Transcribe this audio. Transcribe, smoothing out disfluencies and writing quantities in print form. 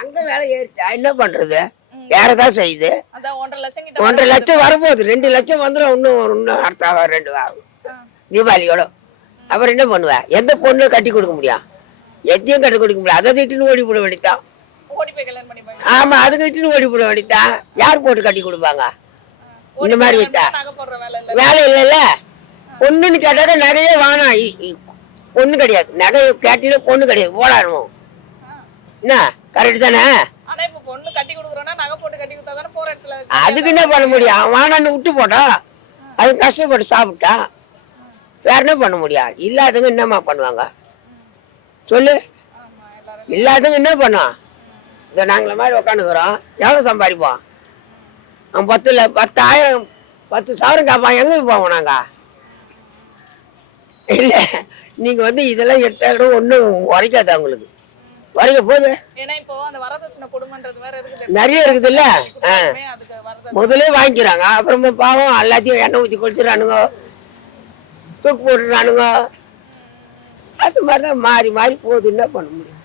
அங்க வேலை ஏறிட்டா என்ன பண்றது? ஏறதான் செய்யுது. அதான் 1.5 லட்சம் கிட்ட 1.5 லட்சம் வரப்போகுது. 2 லட்சம் வந்துடும். இன்னும் அடுத்த 2 தீபாவளியோட. அப்புறம் என்ன பண்ணுவ? எந்த பொண்ணு கட்டி கொடுக்க முடியும்? எத்தையும் கட்டி கொடுக்க முடியாது. அதை திட்டுன்னு ஓடி போட வேண்டியதான். ஓடி போய் கல்யாணம் பண்ணிப்பாங்க. ஆமா, அதுக்கு இட்டுன்னு ஓடி போட வேண்டியதான். யார் போட்டு கட்டி கொடுப்பாங்க? இந்த மாதிரி வித்தா நகை போடுற வேலை இல்ல. வேலை இல்லைல்ல. பொண்ணுன்னு கேட்டாக்க நகையே வேணாம். பொண்ணு கிடையாது. நகை கேட்டீங்க பொண்ணு கிடையாது. ஓடானும். என்ன கரெக்ட் தானே? ஆனா இப்ப பொண்ணு கட்டி கொடுக்குறோம்னா நகை போட்டு கட்டி கொடுத்தா தானே போற இடத்துல அதுக்கு என்ன பண்ண முடியும்? வானான்னு விட்டு போட்டான். அது கஷ்டப்பட்டு சாப்பிட்டான். வேற என்ன பண்ண முடியும்? இல்லாதவங்க என்னம்மா பண்ணுவாங்க சொல்லு? இல்லாதவங்க என்ன பண்ணும்? இதை நாங்கள மாதிரி உக்காந்துக்கிறோம். எவ்வளோ சம்பாதிப்போம்? அவன் 10,000 10,000 காப்பான். எங்கே போவோம் நாங்கள்? இல்லை, நீங்கள் இதெல்லாம் எடுத்தாலும் ஒன்றும் உரைக்காது. அவங்களுக்கு உரைக்க போகுது. ஏன்னா இப்போ அந்த வரதட்சணை கொடுமைன்றது வேற இருக்குது. நிறைய இருக்குதுல்ல. அதுக்கு வரதட்சணை முதலே வாங்கிக்கிறாங்க. அப்புறமா பாவம் எல்லாத்தையும் எண்ணெய் ஊற்றி குளிச்சுறானுங்க, தூக்கு போட்டுறானுங்க. அது மாதிரி தான் மாறி மாறி போகுது. என்ன பண்ண முடியும்?